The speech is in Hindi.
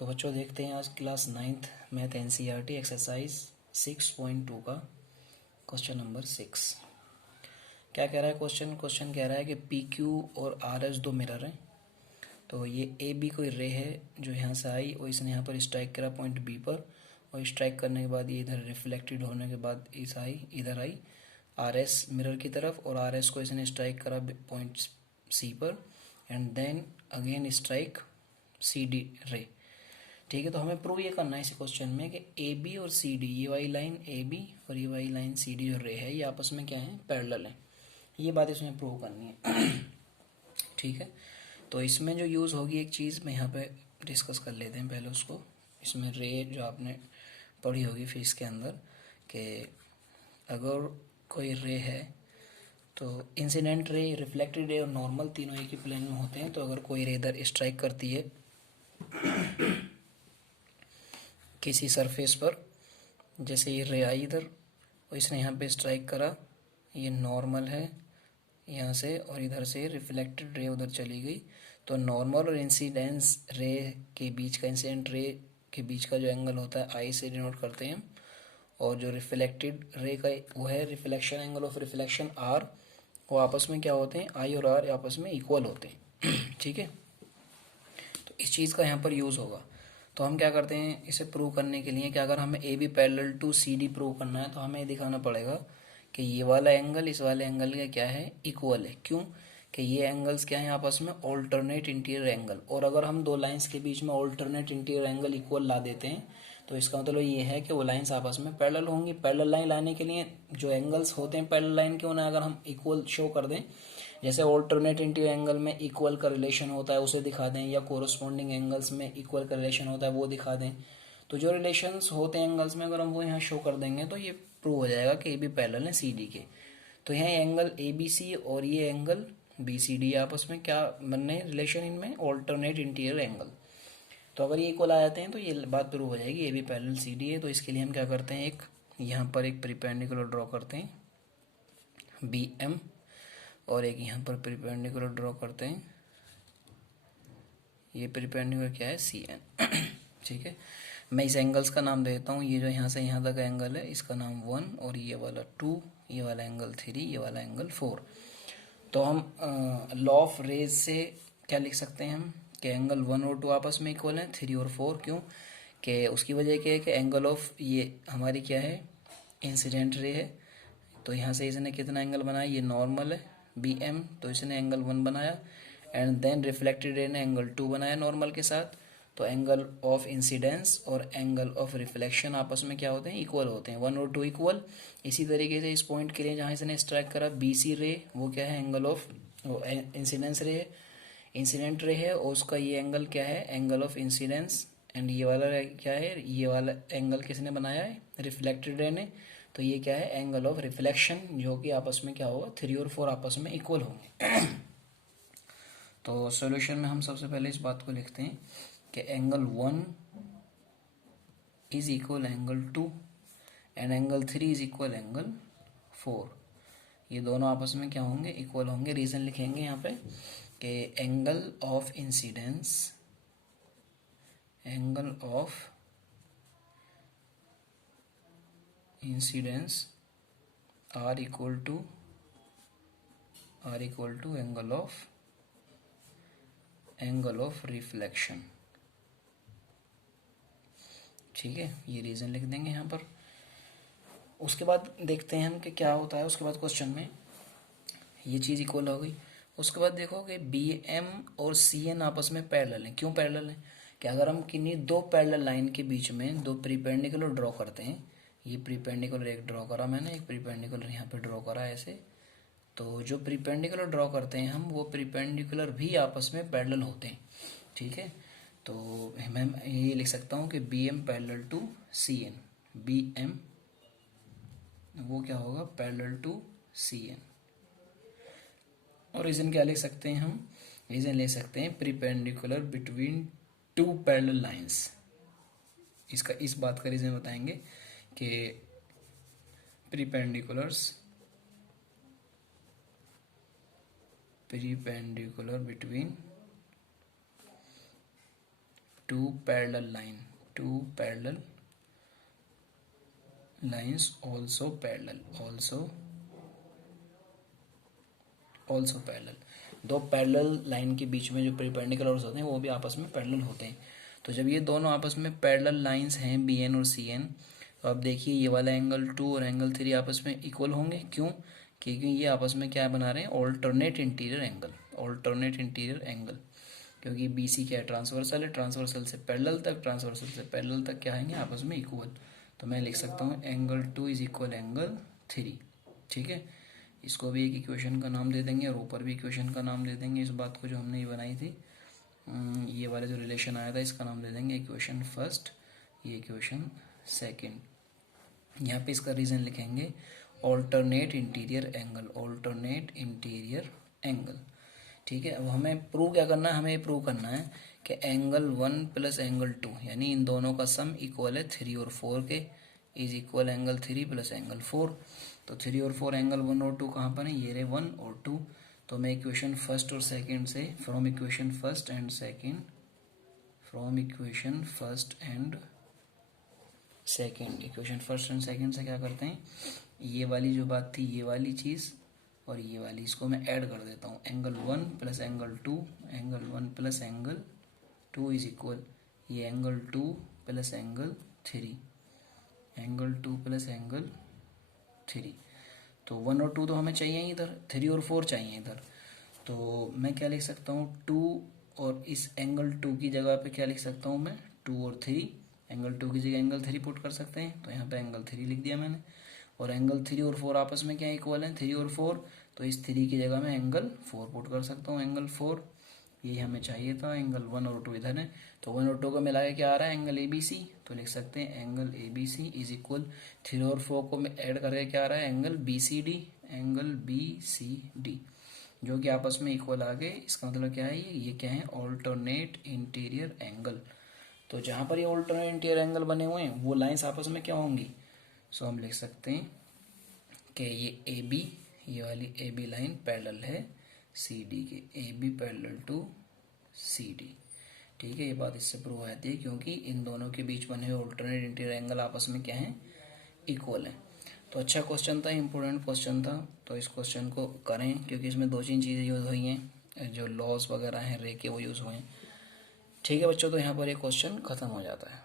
तो बच्चों देखते हैं आज class 9th math NCERT exercise 6.2 का क्वेश्चन नंबर 6। क्या कह रहा है क्वेश्चन कह रहा है कि पी क्यू और आर एस दो मिरर हैं। तो ये ए बी कोई रे है जो यहाँ से आई और इसने यहाँ पर स्ट्राइक करा पॉइंट बी पर, और स्ट्राइक करने के बाद ये इधर रिफ्लेक्टेड होने के बाद इधर आई आर एस मिरर की तरफ, और आर एस को इसने स्ट्राइक करा पॉइंट सी पर and then again strike C D ray. ठीक है, तो हमें प्रूव ये करना है इस क्वेश्चन में कि ए बी और सी डी, ये वाली लाइन ए बी और ये वाली लाइन सी डी जो रे है ये आपस में क्या है, पैरेलल है। ये बात इसमें प्रूव करनी है। ठीक है, तो इसमें जो यूज़ होगी एक चीज़ मैं यहाँ पे डिस्कस कर लेते हैं पहले उसको। इसमें रे जो आपने पढ़ी होगी फिजिक्स के अंदर कि अगर कोई रे है तो इंसिडेंट रे, रिफ्लेक्टेड रे और नॉर्मल तीनों एक ही प्लेन में होते हैं। तो अगर कोई रे इधर स्ट्राइक करती है किसी सरफेस पर, जैसे ये रे आई इधर और इसने यहाँ पे स्ट्राइक करा, ये नॉर्मल है यहाँ से, और इधर से रिफ्लेक्टेड रे उधर चली गई, तो नॉर्मल और इंसिडेंस रे के बीच का, इंसिडेंट रे के बीच का जो एंगल होता है आई से डिनोट करते हैं हम, और जो रिफ्लेक्टेड रे का वो है reflection angle of reflection are, वो आपस में क्या होते हैं, आई और आर आपस में इक्वल होते हैं। ठीक है, तो इस चीज़ का यहाँ पर यूज़ होगा। तो हम क्या करते हैं इसे प्रूव करने के लिए कि अगर हमें A B parallel to C D prove करना है तो हमें ये दिखाना पड़ेगा कि ये वाला एंगल इस वाले एंगल का क्या है, इक्वल है। क्यों कि ये एंगल्स क्या है आपस में, ऑल्टरनेट इंटीरियर एंगल। और अगर हम दो लाइंस के बीच में ऑल्टरनेट इंटीरियर एंगल इक्वल ला देते हैं तो इसका मतलब ये है कि वो लाइंस आपस में पैरेलल होंगी। पैरेलल लाइन लाने के लिए जो एंगल्स होते हैं पैरेलल लाइन के, उन्हें अगर हम इक्वल शो कर दें, जैसे ऑल्टरनेट इंटीरियर एंगल में इक्वल का रिलेशन होता है उसे दिखा दें, या कोरस्पॉन्डिंग एंगल्स में इक्वल का रिलेशन होता है वो दिखा दें, तो जो रिलेशंस होते हैं एंगल्स में अगर हम वो यहाँ शो कर देंगे तो ये प्रूव हो जाएगा कि ए बी पैरेलल है सी डी के। तो यहाँ एंगल ए बी सी और ये एंगल बी सी डी आपस में क्या बन रहे हैं, रिलेशन इनमें ऑल्टरनेट इंटीरियर एंगल। तो अगर ये इक्वल आ जाते हैं तो ये बात प्रूव हो जाएगी A B parallel C D है। तो इसके लिए हम क्या करते हैं, एक यहाँ पर एक परपेंडिकुलर ड्रॉ करते हैं बी एम, और एक यहाँ पर परपेंडिकुलर ड्रॉ करते हैं, ये परपेंडिकुलर क्या है, सी एन। ठीक है, मैं इस एंगल्स का नाम देता हूँ। ये जो यहाँ से यहाँ तक एंगल है इसका नाम 1, और ये वाला 2, ये वाला एंगल 3, ये वाला एंगल 4। तो हम लॉ ऑफ रेज से क्या लिख सकते हैं हम कि एंगल 1 और 2 आपस में इक्वल हैं, 3 और 4। क्यों कि उसकी वजह क्या है कि एंगल ऑफ ये हमारी क्या है, इंसिडेंट रे है। तो यहाँ से इसने कितना एंगल बनाया, ये नॉर्मल है बी एम, तो इसने एंगल 1 बनाया, एंड देन रिफ्लेक्टेड रे ने एंगल 2 बनाया नॉर्मल के साथ। तो एंगल ऑफ इंसिडेंस और एंगल ऑफ रिफ्लेक्शन आपस में क्या होते हैं, इक्वल होते हैं, 1 और 2 इक्वल। इसी तरीके से इस पॉइंट के लिए जहाँ इसने स्ट्राइक करा बी सी रे, वो क्या है, एंगल ऑफ इंसिडेंस रे है, इंसिडेंट रे है, और उसका ये एंगल क्या है, एंगल ऑफ इंसिडेंस। एंड ये वाला क्या है, ये वाला एंगल किसने बनाया है, रिफ्लेक्टेड रे ने, तो ये क्या है, एंगल ऑफ रिफ्लेक्शन, जो कि आपस में क्या होगा, 3 और 4 आपस में इक्वल होंगे। तो सॉल्यूशन में हम सबसे पहले इस बात को लिखते हैं कि angle 1 is equal angle 2 and angle 3 is equal angle 4। ये दोनों आपस में क्या होंगे, इक्वल होंगे। रीजन लिखेंगे यहाँ पे कि angle of incidence, angle of incidence are equal to angle of reflection. ठीक है, ये रीजन लिख देंगे यहाँ पर। उसके बाद देखते हैं हम कि क्या होता है। उसके बाद क्वेश्चन में ये चीज़ इक्वल हो गई। उसके बाद देखो कि बी एम और सी एन आपस में पैरेलल हैं। क्यों पैरेलल हैं कि अगर हम किन्हीं दो पैरेलल लाइन के बीच में दो प्रीपेंडिकुलर ड्रॉ करते हैं, ये प्रीपेंडिकुलर एक ड्रॉ करा मैंने, एक प्रीपेंडिकुलर यहाँ पे ड्रॉ करा ऐसे, तो जो प्रीपेंडिकुलर ड्रॉ करते हैं हम, वो प्रीपेंडिकुलर भी आपस में पैरेलल होते हैं। ठीक है, तो मैं ये लिख सकता हूँ कि B M parallel to C N, B M वो क्या होगा, पैरेलल टू सी एन। और रीजन क्या लिख सकते हैं हम, रीजन ले सकते हैं perpendicular between two parallel lines. इसका इस बात का रीजन बताएंगे कि perpendicular between two parallel lines also parallel, दो पैरेलल लाइन के बीच में जो परपेंडिकुलर्स होते हैं वो भी आपस में पैरेलल होते हैं। तो जब ये दोनों आपस में पैरेलल लाइंस हैं बी एन और सी एन, तो आप देखिए ये वाला एंगल 2 और एंगल 3 आपस में इक्वल होंगे। क्यों? क्योंकि ये आपस में क्या बना रहे हैं, ऑल्टरनेट इंटीरियर एंगल। क्योंकि बी सी क्या है, ट्रांसवर्सल है, ट्रांसवर्सल से पैरेलल तक क्या आएंगे आपस में इक्वल। तो मैं लिख सकता हूँ एंगल 2 इज इक्वल एंगल 3। ठीक है, इसको भी एक इक्वेशन का नाम दे देंगे और ऊपर भी इक्वेशन का नाम दे देंगे। इस बात को जो हमने ये बनाई थी, ये वाला जो रिलेशन आया था, इसका नाम दे देंगे इक्वेशन फर्स्ट, ये इक्वेशन सेकंड। यहाँ पे इसका रीज़न लिखेंगे ऑल्टरनेट इंटीरियर एंगल। ठीक है, अब हमें प्रूव क्या करना है, हमें ये प्रूव करना है कि एंगल 1 प्लस एंगल 2 यानी इन दोनों का सम इक्वल है 3 और 4 के, is equal angle 3 plus angle 4। तो 3 और 4 एंगल 1 और 2 कहाँ पर है, ये रहे 1 और 2। तो मैं इक्वेशन फर्स्ट और सेकंड से, from equation first and second से क्या करते हैं, ये वाली जो बात थी, ये वाली चीज़ और ये वाली, इसको मैं ऐड कर देता हूँ। Angle 1 plus angle 2 is equal ये एंगल 2 प्लस एंगल 3। तो 1 और 2 तो हमें चाहिए ही इधर, 3 और 4 चाहिए इधर। तो मैं क्या लिख सकता हूँ, 2 और इस एंगल 2 की जगह पे क्या लिख सकता हूँ मैं, 2 और 3, एंगल 2 की जगह एंगल 3 पुट कर सकते हैं। तो यहाँ पे एंगल 3 लिख दिया मैंने। और एंगल 3 और 4 आपस में क्या इक्वल है, 3 और 4, तो इस 3 की जगह मैं एंगल 4 पुट कर सकता हूँ, एंगल 4। ये हमें चाहिए था, एंगल 1 और 2 इधर है। तो 1 और 2 को मिला के क्या आ रहा है, एंगल ए बी सी। तो लिख सकते हैं angle A B C is equal 3 और 4 को ऐड करके क्या आ रहा है, एंगल बी सी डी, जो कि आपस में इक्वल आ गए। इसका मतलब क्या है, ये क्या है, ऑल्टरनेट इंटीरियर एंगल। तो जहाँ पर ये ऑल्टरनेट इंटीरियर एंगल बने हुए हैं वो लाइंस आपस में क्या होंगी, सो हम लिख सकते हैं कि ये ए बी, ये वाली ए बी लाइन पैरेलल है सी डी के, A B parallel to C D. ठीक है, ये बात इससे प्रूव हो जाती है क्योंकि इन दोनों के बीच बने हुए ऑल्टरनेट इंटीरियर एंगल आपस में क्या है, इक्वल है। तो अच्छा क्वेश्चन था, इम्पोर्टेंट क्वेश्चन था। तो इस क्वेश्चन को करें क्योंकि इसमें 2-3 चीज़ें यूज़ हुई हैं, जो लॉस वगैरह हैं रे के, वो यूज़ हुए हैं। ठीक है बच्चों, तो यहाँ पर ये क्वेश्चन ख़त्म हो जाता है।